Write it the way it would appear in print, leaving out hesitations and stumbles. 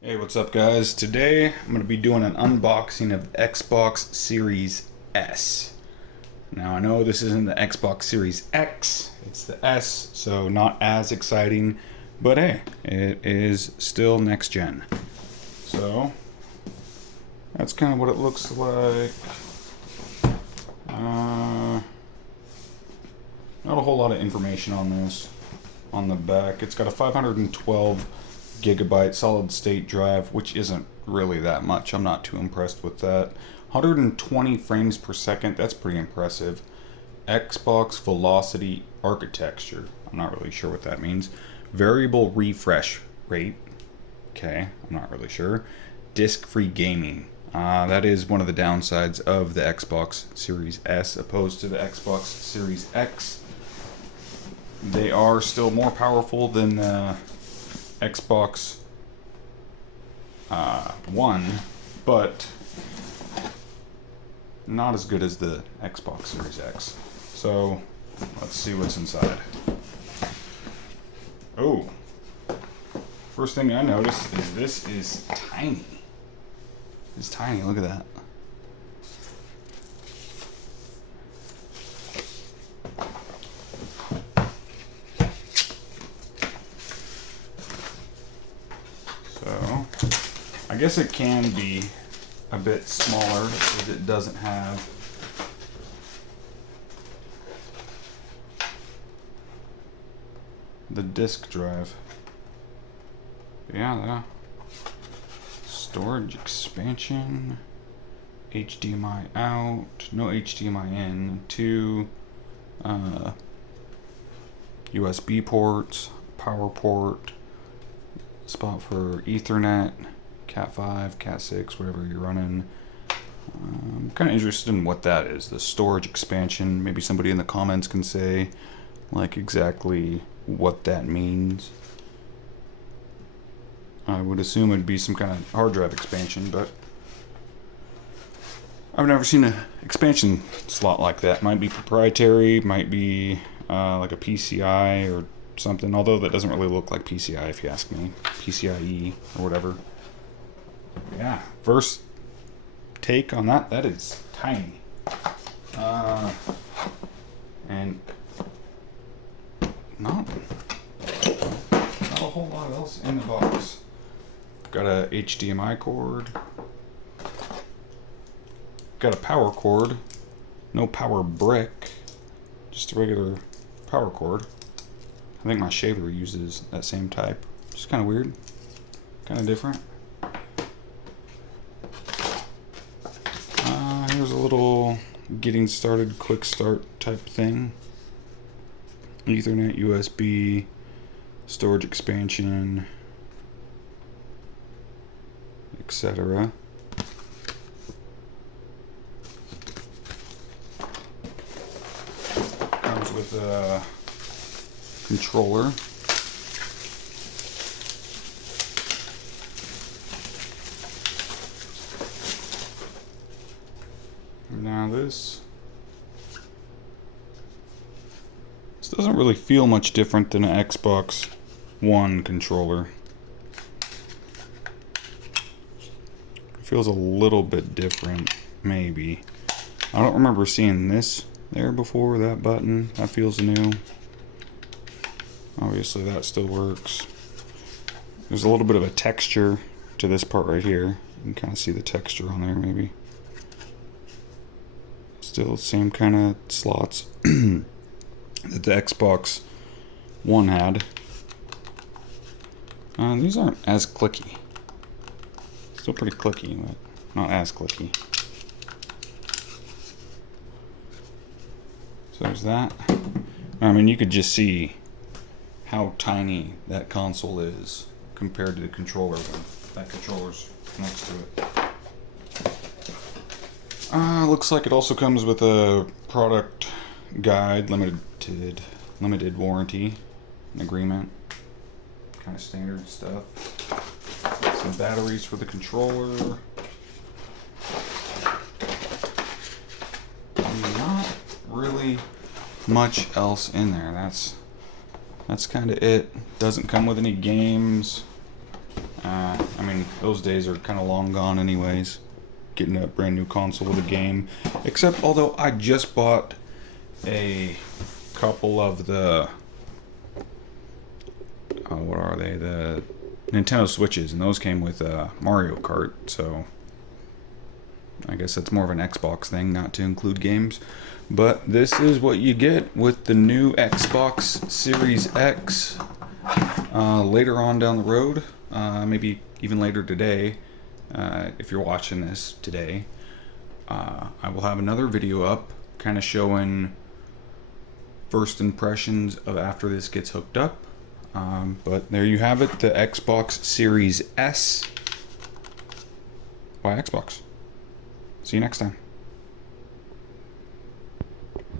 Hey, what's up guys? Today I'm going to be doing an unboxing of Xbox Series S. Now I know this isn't the Xbox Series X, it's the S, so not as exciting, but hey, it is still next gen. So, that's kind of what it looks like. Not a whole lot of information on this. On the back, it's got a 512 gigabyte solid state drive, which isn't really that much. I'm not too impressed with that. 120 frames per second, that's pretty impressive. Xbox velocity architecture, I'm not really sure what that means. Variable refresh rate, okay, I'm not really sure. Disc-free gaming, that is one of the downsides of the Xbox Series S opposed to the Xbox Series X. They are still more powerful than Xbox One, but not as good as the Xbox Series X. So let's see what's inside. Oh, first thing I noticed is this is tiny. It's tiny, look at that. So, I guess it can be a bit smaller because it doesn't have the disk drive. Yeah, storage expansion, HDMI out, no HDMI in, two USB ports, power port, spot for Ethernet, Cat 5, Cat 6, whatever you're running. I'm kind of interested in what that is, the storage expansion. Maybe somebody in the comments can say like exactly what that means. I would assume it'd be some kind of hard drive expansion, but I've never seen an expansion slot like that. Might be proprietary, might be like a PCI or something, although that doesn't really look like PCI if you ask me. PCIe or whatever. Yeah, first take on that, that is tiny. And not a whole lot else in the box. Got a HDMI cord. Got a power cord. No power brick. Just a regular power cord. I think my shaver uses that same type. Just kind of weird. Kind of different. Here's a little getting started, quick start type thing. Ethernet, USB, storage expansion, etc. Comes with a controller. Now this doesn't really feel much different than an Xbox One controller. It feels a little bit different, maybe. I don't remember seeing this there before, that button. That feels new. Obviously that still works. There's a little bit of a texture to this part right here. You can kind of see the texture on there maybe. Still same kind of slots that the Xbox One had. These aren't as clicky. Still pretty clicky, but not as clicky. So there's that. I mean, you could just see how tiny that console is compared to the controller. That controller's next to it. Looks like it also comes with a product guide, limited warranty agreement, kind of standard stuff. Some batteries for the controller. Not really much else in there. That's kind of it. Doesn't come with any games. I mean, those days are kind of long gone anyways. Getting a brand new console with a game. Except, although I just bought a couple of the... what are they? The Nintendo Switches, and those came with Mario Kart, so... I guess that's more of an Xbox thing, not to include games. But this is what you get with the new Xbox Series X. Later on down the road, maybe even later today, if you're watching this today, I will have another video up kind of showing first impressions of after this gets hooked up. But there you have it, the Xbox Series S by Xbox. See you next time.